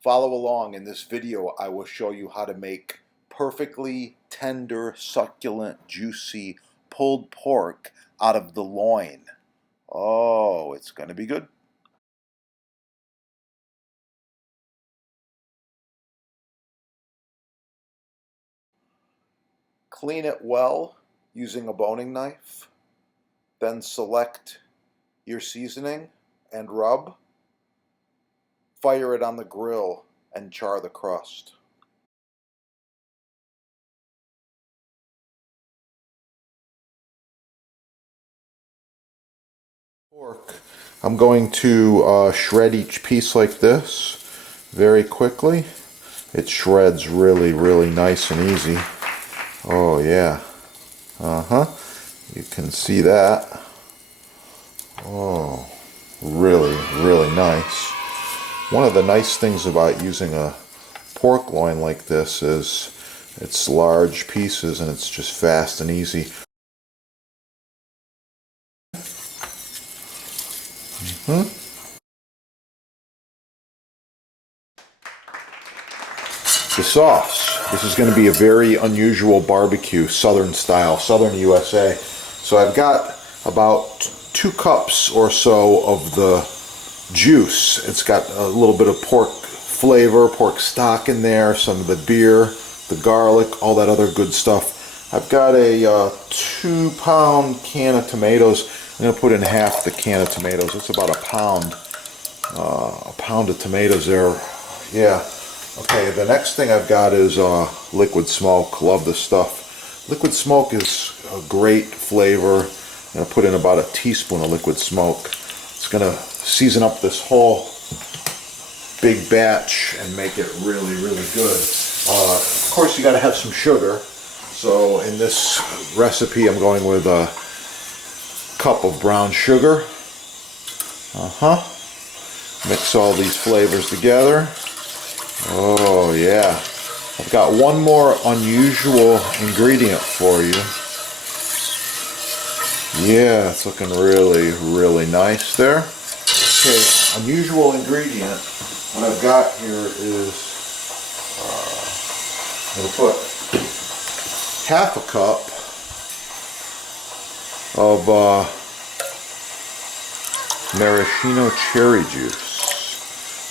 Follow along. In this video, I will show you how to make perfectly tender, succulent, juicy pulled pork out of the loin. Oh, it's going to be good. Clean it well using a boning knife. Then select your seasoning and rub. Fire it on the grill and char the crust. Pork. I'm going to shred each piece like this very quickly. It shreds really, really nice and easy. Oh yeah. You can see that. Oh, really, really nice. One of the nice things about using a pork loin like this is it's large pieces and it's just fast and easy. The sauce. This is going to be a very unusual barbecue, southern style, southern USA. So I've got about 2 cups or so of the juice. It's got a little bit of pork flavor, pork stock in there, some of the beer, the garlic, all that other good stuff. I've got a 2-pound can of tomatoes. I'm going to put in half the can of tomatoes. It's about a pound of tomatoes there. Yeah. Okay, the next thing I've got is liquid smoke. Love this stuff. Liquid smoke is a great flavor. I'm going to put in about a teaspoon of liquid smoke. It's going to season up this whole big batch and make it really, really good. Of course, you got to have some sugar. So in this recipe, I'm going with a cup of brown sugar. Mix all these flavors together. Oh yeah. I've got one more unusual ingredient for you. Yeah, it's looking really, really nice there. Okay, unusual ingredient. What I've got here is I'm going to put half a cup of maraschino cherry juice.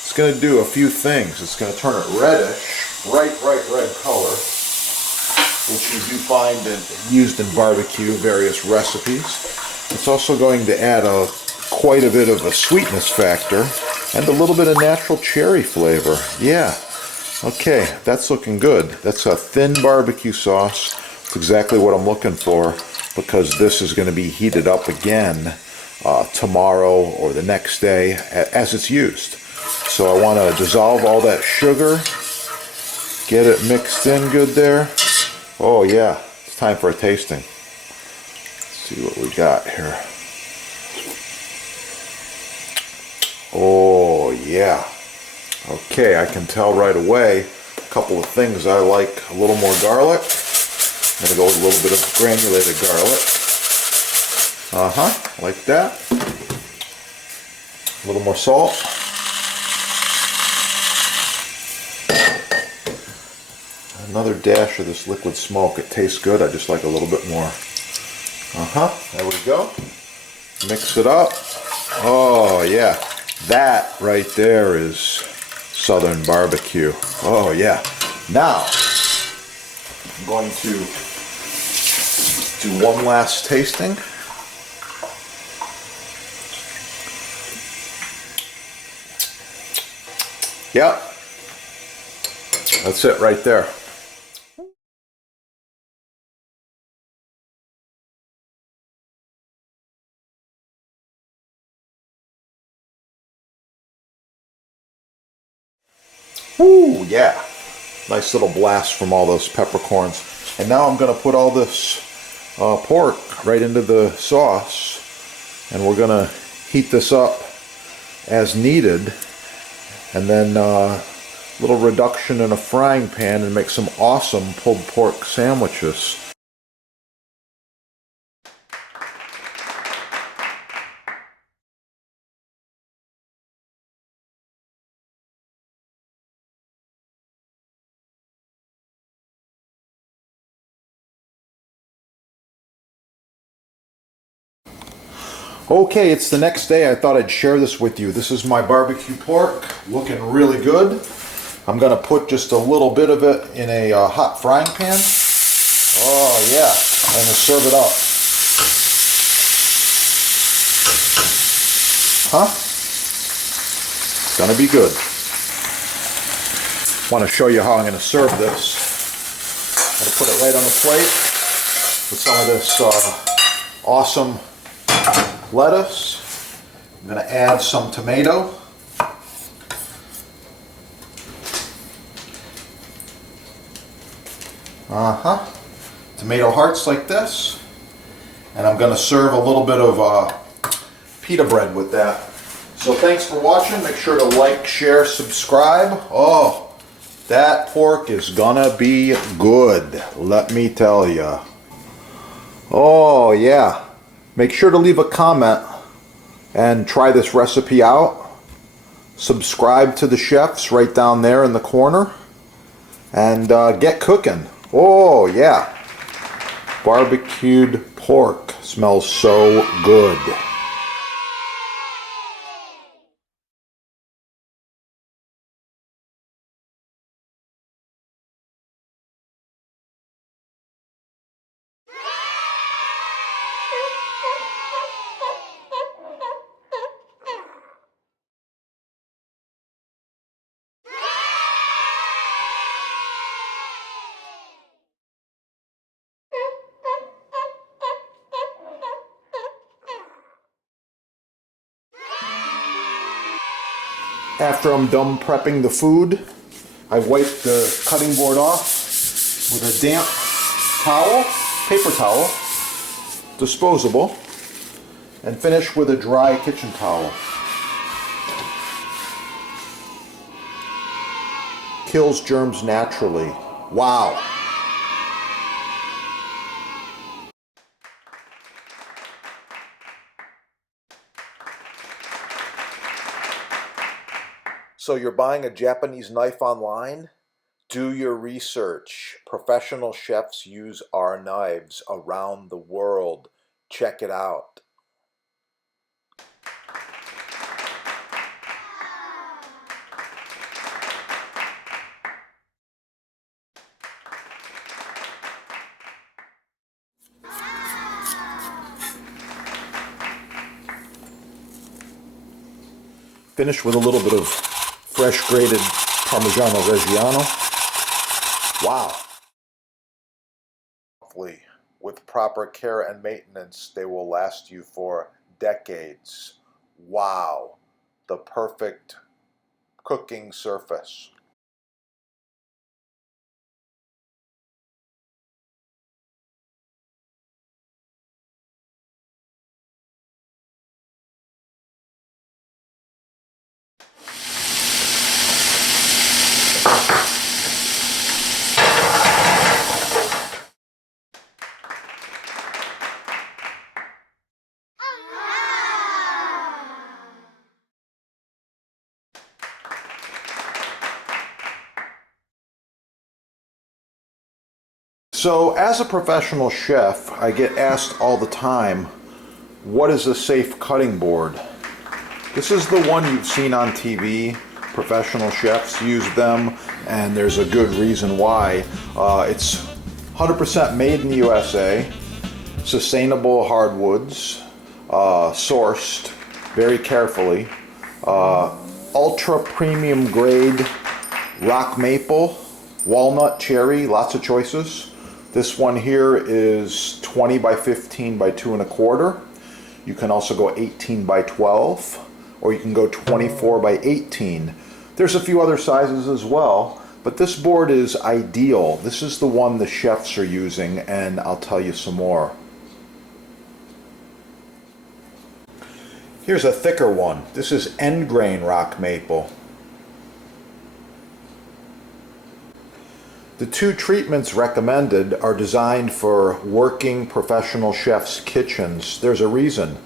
It's going to do a few things. It's going to turn it reddish, bright red color, which you do find used in barbecue, various recipes. It's also going to add quite a bit of a sweetness factor and a little bit of natural cherry flavor. Yeah. Okay, that's looking good. That's a thin barbecue sauce. It's exactly what I'm looking for because this is going to be heated up again tomorrow or the next day as it's used. So I want to dissolve all that sugar, get it mixed in good there. Oh yeah, it's time for a tasting. Let's see what we got here. Oh yeah. Okay, I can tell right away a couple of things. I like a little more garlic. I'm going to go with a little bit of granulated garlic. Like that. A little more salt. Another dash of this liquid smoke. It tastes good. I just like a little bit more. There we go. Mix it up. Oh yeah. That right there is southern barbecue. Oh yeah. Now I'm going to do one last tasting. Yep. That's it right there. Ooh, yeah. Nice little blast from all those peppercorns. And now I'm going to put all this pork right into the sauce. And we're going to heat this up as needed. And then a little reduction in a frying pan and make some awesome pulled pork sandwiches. Okay, it's the next day. I thought I'd share this with you. This is my barbecue pork, looking really good. I'm gonna put just a little bit of it in a hot frying pan. Oh yeah, I'm gonna serve it up. Huh? It's gonna be good. Want to show you how I'm gonna serve this. I'm gonna put it right on the plate with some of this awesome lettuce. I'm going to add some tomato. Tomato hearts like this. And I'm going to serve a little bit of pita bread with that. So thanks for watching. Make sure to like, share, subscribe. Oh, that pork is gonna be good, let me tell you. Oh yeah. Make sure to leave a comment and try this recipe out. Subscribe to the chefs right down there in the corner. And get cooking. Oh yeah. Barbecued pork smells so good. After I'm done prepping the food, I wipe the cutting board off with a damp towel, paper towel, disposable, and finish with a dry kitchen towel. Kills germs naturally. Wow. So you're buying a Japanese knife online? Do your research. Professional chefs use our knives around the world. Check it out. Finish with a little bit of fresh grated Parmigiano Reggiano. Wow. With proper care and maintenance, they will last you for decades. Wow. The perfect cooking surface. So as a professional chef, I get asked all the time, what is a safe cutting board? This is the one you've seen on TV. Professional chefs use them, and there's a good reason why. It's 100% made in the USA, sustainable hardwoods, sourced very carefully, ultra premium grade rock maple, walnut, cherry, lots of choices. This one here is 20 by 15 by 2 1/4. You can also go 18 by 12, or you can go 24 by 18. There's a few other sizes as well, but this board is ideal. This is the one the chefs are using, and I'll tell you some more. Here's a thicker one. This is end grain rock maple. The two treatments recommended are designed for working professional chefs' kitchens. There's a reason.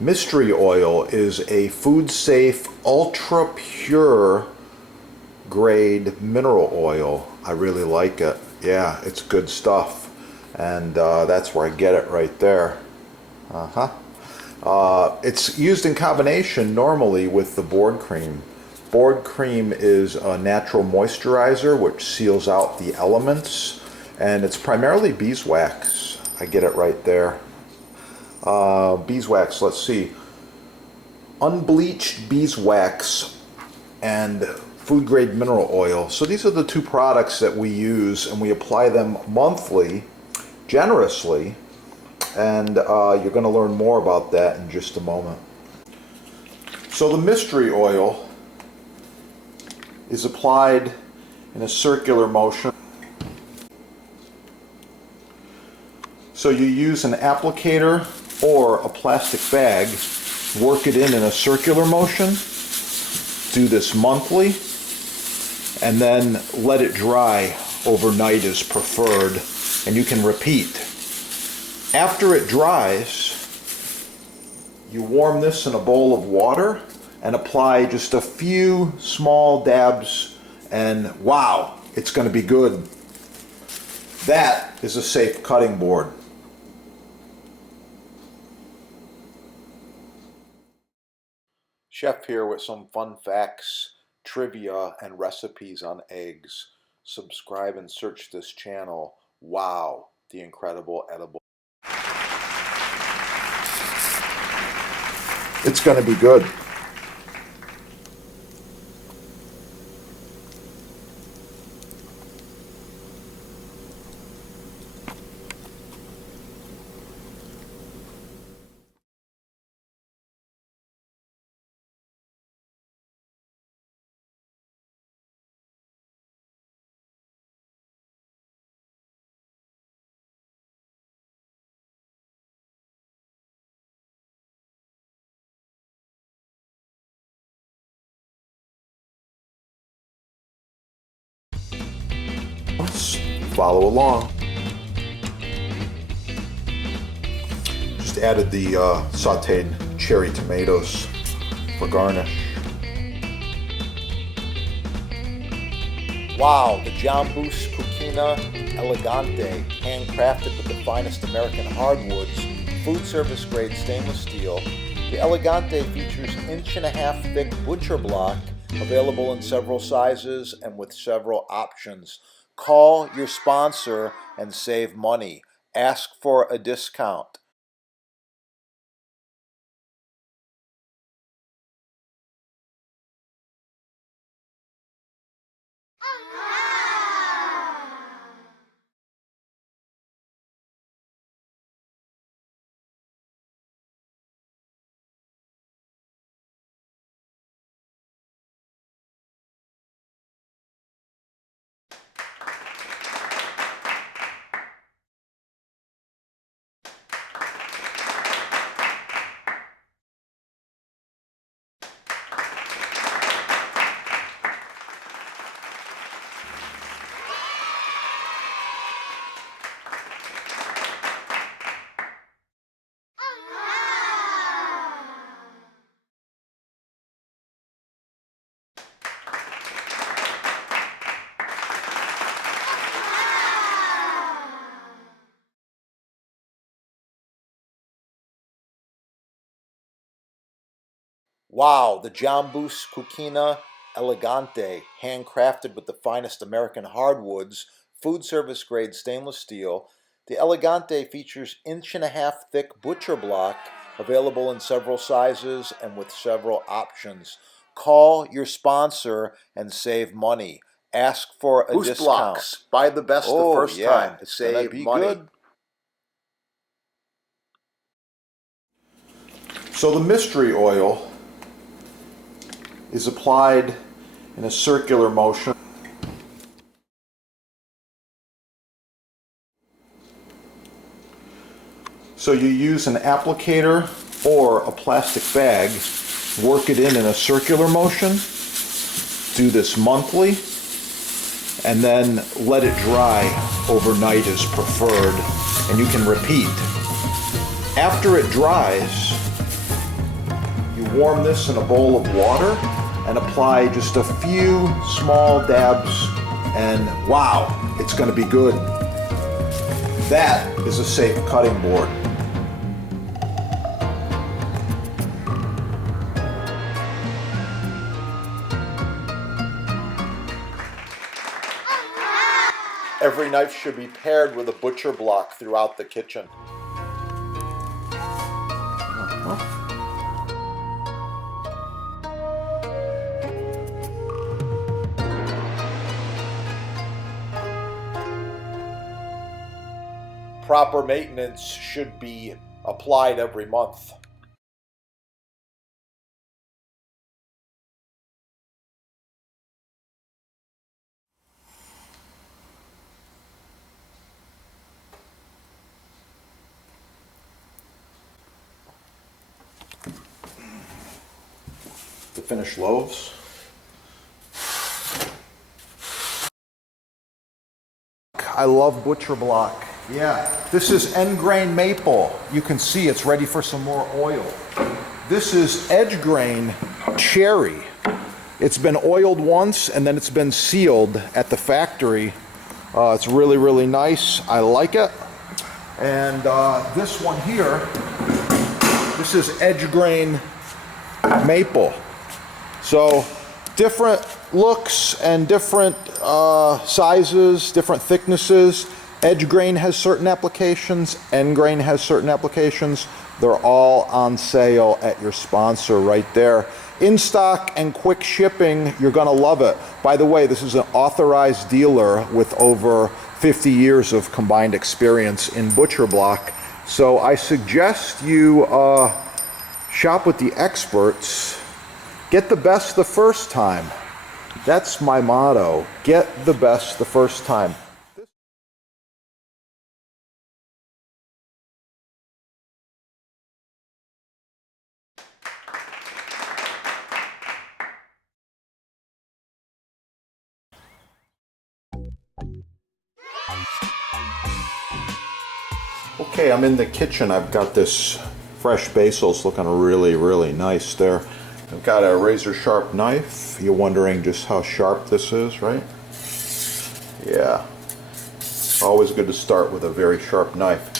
Mystery oil is a food-safe, ultra-pure grade mineral oil. I really like it. Yeah, it's good stuff. And that's where I get it right there. It's used in combination normally with the board cream. Board cream is a natural moisturizer which seals out the elements, and it's primarily beeswax. I get it right there. Beeswax, let's see. Unbleached beeswax and food grade mineral oil. So these are the two products that we use, and we apply them monthly, generously, and you're going to learn more about that in just a moment. So the mystery oil is applied in a circular motion. So you use an applicator or a plastic bag, work it in a circular motion, do this monthly, and then let it dry overnight is preferred, and you can repeat. After it dries, you warm this in a bowl of water and apply just a few small dabs, and wow, it's going to be good. That is a safe cutting board. Chef here with some fun facts, trivia, and recipes on eggs. Subscribe and search this channel. Wow, the incredible edible. It's going to be good. Follow along. Just added the sauteed cherry tomatoes for garnish. Wow, the Jambus Cucina Elegante, handcrafted with the finest American hardwoods, food service grade stainless steel. The Elegante features 1.5 inch thick butcher block, available in several sizes and with several options. Call your sponsor and save money. Ask for a discount. Wow, the Jambus Cucina Elegante, handcrafted with the finest American hardwoods, food service grade stainless steel. The Elegante features 1.5 inch thick butcher block, available in several sizes and with several options. Call your sponsor and save money. Ask for a discount. Blocks. Buy the best the first time. Save money. Good. So the mystery oil is applied in a circular motion. So you use an applicator or a plastic bag, work it in a circular motion, do this monthly, and then let it dry overnight is preferred, and you can repeat. After it dries, you warm this in a bowl of water and apply just a few small dabs, and wow, it's going to be good. That is a safe cutting board. Every knife should be paired with a butcher block throughout the kitchen. Proper maintenance should be applied every month. The finished loaves. I love butcher block. Yeah, this is end grain maple. You can see it's ready for some more oil. This is edge grain cherry. It's been oiled once and then it's been sealed at the factory. It's really, really nice. I like it. And this one here, this is edge grain maple. So different looks and different sizes, different thicknesses. Edge grain has certain applications, end grain has certain applications. They're all on sale at your sponsor right there. In stock and quick shipping, you're gonna love it. By the way, this is an authorized dealer with over 50 years of combined experience in butcher block. So I suggest you shop with the experts. Get the best the first time. That's my motto. Get the best the first time. Okay, I'm in the kitchen. I've got this fresh basil's looking really, really nice there. I've got a razor sharp knife. You're wondering just how sharp this is, right? Yeah. Always good to start with a very sharp knife.